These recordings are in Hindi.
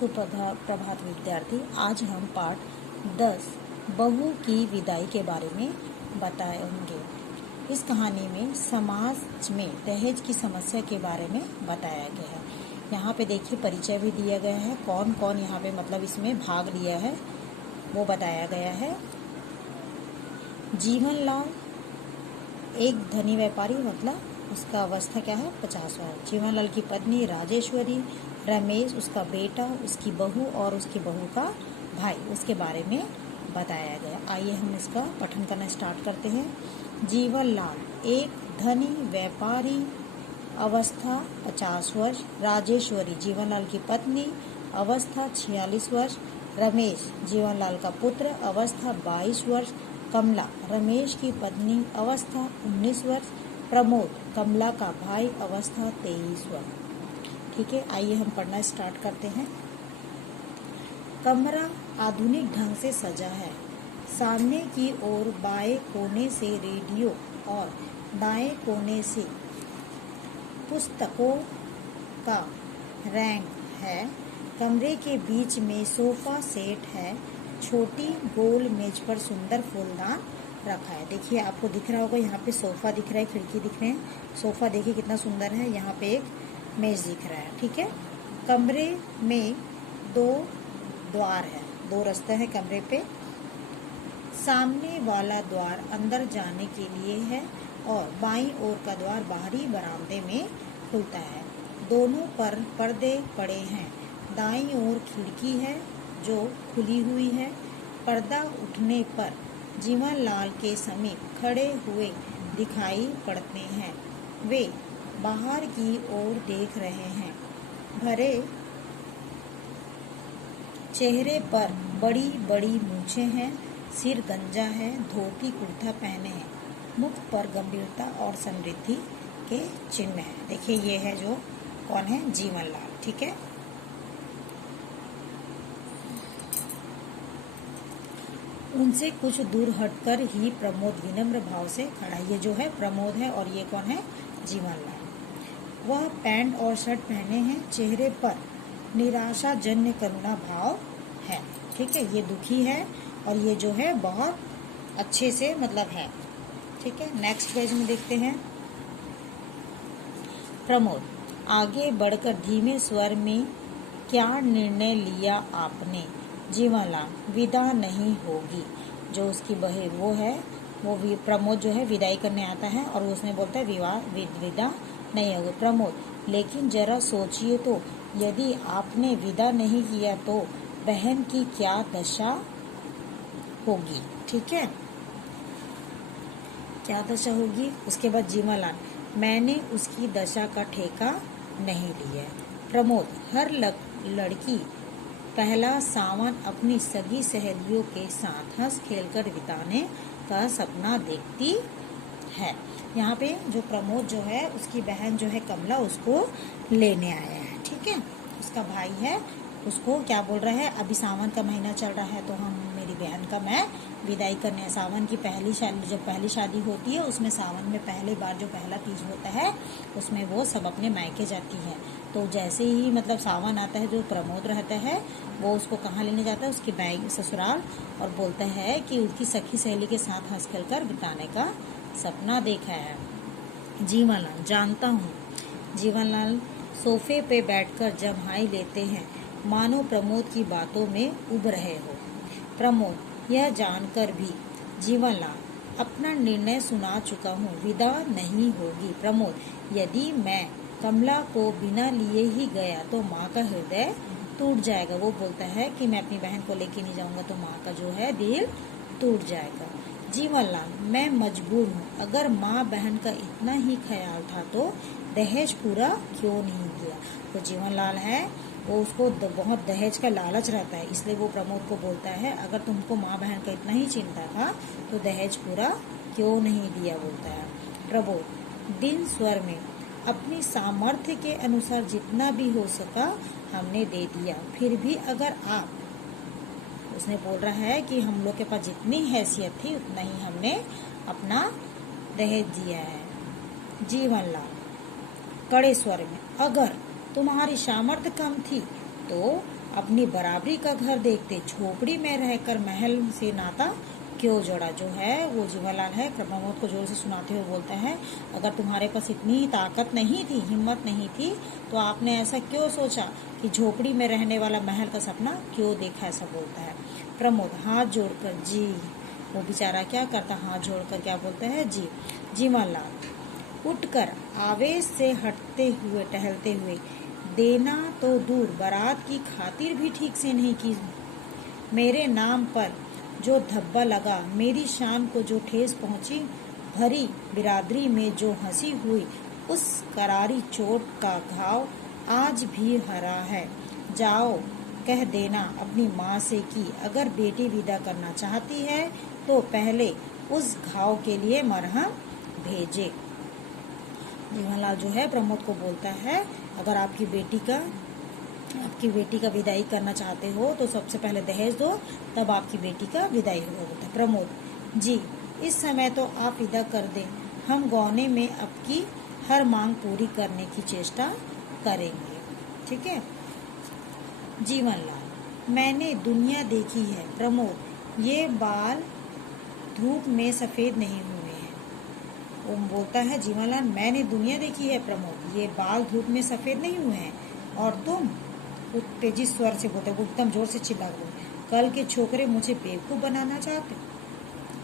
सुप्रभात विद्यार्थी। आज हम पाठ 10 बहू की विदाई के बारे में बताएंगे। इस कहानी में समाज में दहेज की समस्या के बारे में बताया गया है। यहाँ पे देखिए परिचय भी दिया गया है, कौन कौन यहाँ पे मतलब इसमें भाग लिया है वो बताया गया है। जीवनलाल एक धनी व्यापारी, मतलब उसका अवस्था क्या है 50 वर्ष। जीवनलाल की पत्नी राजेश्वरी, रमेश उसका बेटा, उसकी बहू और उसकी बहू का भाई, उसके बारे में बताया गया। आइए हम इसका पठन करना स्टार्ट करते हैं। जीवनलाल एक धनी व्यापारी, अवस्था 50 वर्ष। राजेश्वरी जीवनलाल की पत्नी, अवस्था 46 वर्ष। रमेश जीवनलाल का पुत्र, अवस्था 22 वर्ष। कमला रमेश की पत्नी, अवस्था 19 वर्ष। प्रमोद कमला का भाई, अवस्था 23 वर्ष। ठीक है, आइए हम पढ़ना स्टार्ट करते हैं। कमरा आधुनिक ढंग से सजा है। सामने की ओर बाएं कोने से रेडियो और दाएं कोने से पुस्तकों का रैक है। कमरे के बीच में सोफा सेट है। छोटी गोल मेज पर सुंदर फूलदान रखा है। देखिए आपको दिख रहा होगा, यहाँ पे सोफा दिख रहा है, खिड़की दिख रहे हैं। सोफा देखिए कितना सुंदर है। यहाँ पे एक मेज दिख रहा है। ठीक है, कमरे में 2 द्वार है, 2 रास्ते हैं कमरे पे। सामने वाला द्वार अंदर जाने के लिए है और बाईं ओर का द्वार बाहरी बरामदे में खुलता है। दोनों पर पर्दे पड़े हैं। दाईं ओर खिड़की है जो खुली हुई है। पर्दा उठने पर जीवनलाल के समीप खड़े हुए दिखाई पड़ते हैं। वे बाहर की ओर देख रहे हैं। भरे चेहरे पर बड़ी बड़ी मूछें हैं। सिर गंजा है। धोती कुर्ता पहने हैं। मुख पर गंभीरता और समृद्धि के चिन्ह है। देखिए ये है जो कौन है, जीवनलाल। ठीक है, उनसे कुछ दूर हटकर ही प्रमोद विनम्र भाव से खड़ा। ये जो है प्रमोद है और ये कौन है, जीवनलाल। वह पैंट और शर्ट पहने हैं। चेहरे पर निराशा जन्य करुणा भाव है। ठीक है, ये दुखी है और ये जो है बहुत अच्छे से मतलब है। ठीक है, नेक्स्ट पेज में देखते हैं। प्रमोद आगे बढ़कर धीमे स्वर में, क्या निर्णय लिया आपने? जीवनलाल विदा नहीं होगी। जो उसकी बहू वो है, वो प्रमोद जो है विदाई करने आता है और उसने बोलता है विदा नहीं होगी। प्रमोद लेकिन जरा सोचिए तो, यदि आपने विदा नहीं किया तो बहन की क्या दशा होगी? ठीक है, क्या दशा होगी? उसके बाद जीवनलाल, मैंने उसकी दशा का ठेका नहीं लिया। प्रमोद हर लड़की पहला सावन अपनी सगी सहेलियों के साथ हंस खेलकर बिताने का सपना देखती है। यहाँ पे जो प्रमोद जो है उसकी बहन जो है कमला, उसको लेने आया है। ठीक है, उसका भाई है, उसको क्या बोल रहा है, अभी सावन का महीना चल रहा है तो हम मेरी बहन का मैं विदाई करने। सावन की पहली शादी, जब पहली शादी होती है उसमें सावन में पहली बार जो पहला तीज होता है उसमें वो सब अपने मायके जाती है। तो जैसे ही मतलब सावन आता है, जो प्रमोद रहता है वो उसको कहाँ लेने जाता है, उसकी ससुराल, और बोलता है कि उसकी सखी सहेली के साथ हंस खेल कर बिताने का सपना देखा है। जीवनलाल जानता हूँ। जीवनलाल सोफे पे बैठकर जम्हाई लेते हैं, मानो प्रमोद की बातों में उब रहे हो। प्रमोद यह जानकर भी, जीवनलाल अपना निर्णय सुना चुका हूँ, विदा नहीं होगी। प्रमोद यदि मैं कमला को बिना लिए ही गया तो माँ का हृदय टूट जाएगा। वो बोलता है कि मैं अपनी बहन को लेके नहीं जाऊंगा तो माँ का जो है दिल टूट जाएगा। जीवनलाल मैं मजबूर हूँ। अगर माँ बहन का इतना ही ख्याल था तो दहेज पूरा क्यों नहीं दिया? तो जीवनलाल है वो उसको बहुत दहेज का लालच रहता है, इसलिए वो प्रमोद को बोलता है अगर तुमको माँ बहन का इतना ही चिंता था तो दहेज पूरा क्यों नहीं दिया, बोलता है। प्रमोद दिन स्वर में, अपनी सामर्थ्य के अनुसार जितना भी हो सका हमने दे दिया। फिर भी अगर आप, उसने बोल रहा है कि हम लोग के पास जितनी हैसियत थी उतना ही हमने अपना दहेज दिया है। जीवनलाल कड़े स्वर में, अगर तुम्हारी सामर्थ्य कम थी तो अपनी बराबरी का घर देखते झोपड़ी में रहकर महल से नाता क्यों जोड़ा। जो है वो जीवालाल है प्रमोद को जोर से सुनाते हुए बोलता है, अगर तुम्हारे पास इतनी ताकत नहीं थी, हिम्मत नहीं थी, तो आपने ऐसा क्यों सोचा कि झोपड़ी में रहने वाला महल का सपना क्यों देखा, ऐसा बोलता है। प्रमोद हाथ जोड़कर जी, वो बेचारा क्या करता, हाथ जोड़कर क्या बोलता है, जी। जीवालाल उठकर आवेश से हटते हुए टहलते हुए, देना तो दूर बारात की खातिर भी ठीक से नहीं की, मेरे नाम पर जो धब्बा लगा, मेरी शान को जो ठेस पहुंची, भरी बिरादरी में जो हंसी हुई, उस करारी चोट का घाव आज भी हरा है। जाओ कह देना अपनी माँ से कि अगर बेटी विदा करना चाहती है तो पहले उस घाव के लिए मरहम भेजे। जीवनलाल जो है प्रमोद को बोलता है, अगर आपकी बेटी का विदाई करना चाहते हो तो सबसे पहले दहेज दो, तब आपकी बेटी का विदाई होगा। प्रमोद जी, इस समय तो आप विदा कर दें, हम गौने में आपकी हर मांग पूरी करने की चेष्टा करेंगे, ठीक है। जीवनलाल मैंने दुनिया देखी है प्रमोद, ये बाल धूप में सफेद नहीं हुए हैं। वो बोलता है जीवनलाल, मैंने दुनिया देखी है प्रमोद, ये बाल धूप में सफेद नहीं हुए हैं। और तुम, तेजी स्वर से बोलते, वो एकदम जोर से चिल्ला बोले, कल के छोकरे मुझे बेवकूफ बनाना चाहते।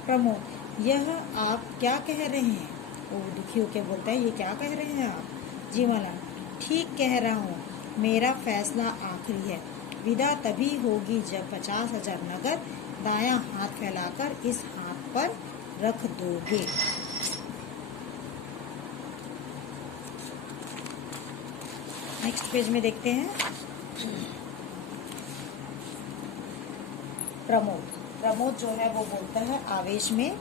प्रमोद यह आप क्या कह रहे हैं, वो दुखी होकर बोलता है, ये क्या कह रहे हैं आप। जीवनलाल ठीक कह रहा हूँ, मेरा फैसला आखिरी है, विदा तभी होगी जब 50,000 नगद दायां हाथ फैलाकर इस हाथ पर रख दोगे। नेक्स्ट पेज में देखते हैं प्रमोद जो है वो बोलता है आवेश में,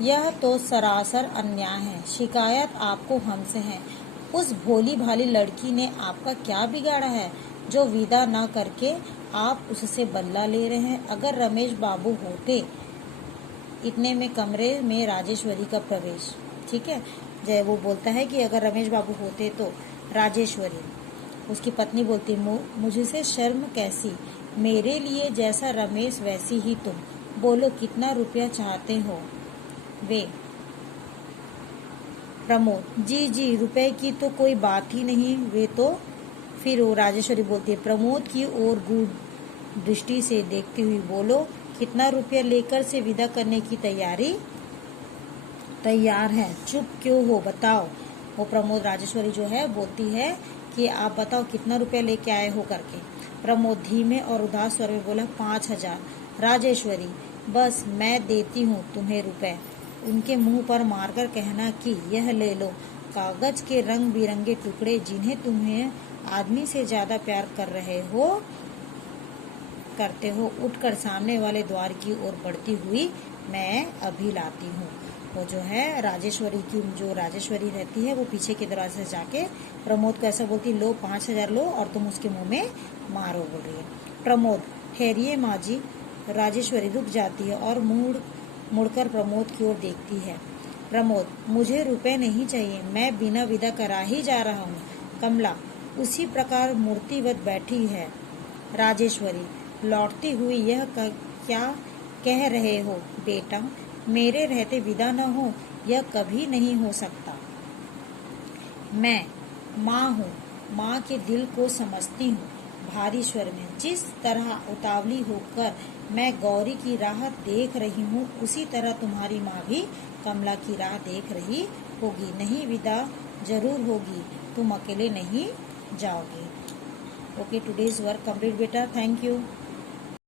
यह तो सरासर अन्याय है, शिकायत आपको हमसे है। उस भोली भाली लड़की ने आपका क्या बिगाड़ा है जो विदा न करके आप उससे बदला ले रहे हैं। अगर रमेश बाबू होते, इतने में कमरे में राजेश्वरी का प्रवेश, ठीक है। जय वो बोलता है कि अगर रमेश बाबू होते तो राजेश्वरी, उसकी पत्नी बोलती, मुझसे शर्म कैसी, मेरे लिए जैसा रमेश वैसी ही तुम, बोलो कितना रुपया चाहते हो। वे प्रमोद जी रुपए की तो कोई बात ही नहीं, वे तो। फिर वो राजेश्वरी बोलती है प्रमोद की ओर गूढ़ दृष्टि से देखती हुई, बोलो कितना रुपया लेकर से विदा करने की तैयार है, चुप क्यों हो, बताओ। वो प्रमोद राजेश्वरी जो है बोलती है कि आप बताओ कितना रुपया लेके आए हो करके। प्रमोद धीमे और उदास स्वर में बोला, 5,000। राजेश्वरी बस मैं देती हूँ तुम्हें रुपए, उनके मुंह पर मारकर कहना कि यह ले लो कागज के रंग बिरंगे टुकड़े, जिन्हें तुम्हें आदमी से ज्यादा प्यार करते हो। उठकर सामने वाले द्वार की ओर बढ़ती हुई, मैं अभी लाती हूँ। वो जो है राजेश्वरी की, जो राजेश्वरी रहती है, वो पीछे के दरवाजे से जाके प्रमोद को ऐसा बोलती, लो 5,000 लो और तुम उसके मुंह में मारो, बोल रही है। प्रमोद ठहरिए माँ जी। राजेश्वरी रुक जाती है और मुड़कर प्रमोद की ओर देखती है। प्रमोद मुझे रुपए नहीं चाहिए, मैं बिना विदा करा ही जा रहा हूँ। कमला उसी प्रकार मूर्तिवत बैठी है। राजेश्वरी लौटती हुई, यह क्या कह रहे हो बेटा, मेरे रहते विदा न हो, यह कभी नहीं हो सकता। मैं माँ हूँ, माँ के दिल को समझती हूँ। भारी स्वर में, जिस तरह उतावली होकर मैं गौरी की राह देख रही हूँ, उसी तरह तुम्हारी माँ भी कमला की राह देख रही होगी। नहीं, विदा जरूर होगी, तुम अकेले नहीं जाओगे। ओके, टुडेज वर्क कंप्लीट बेटा, थैंक यू।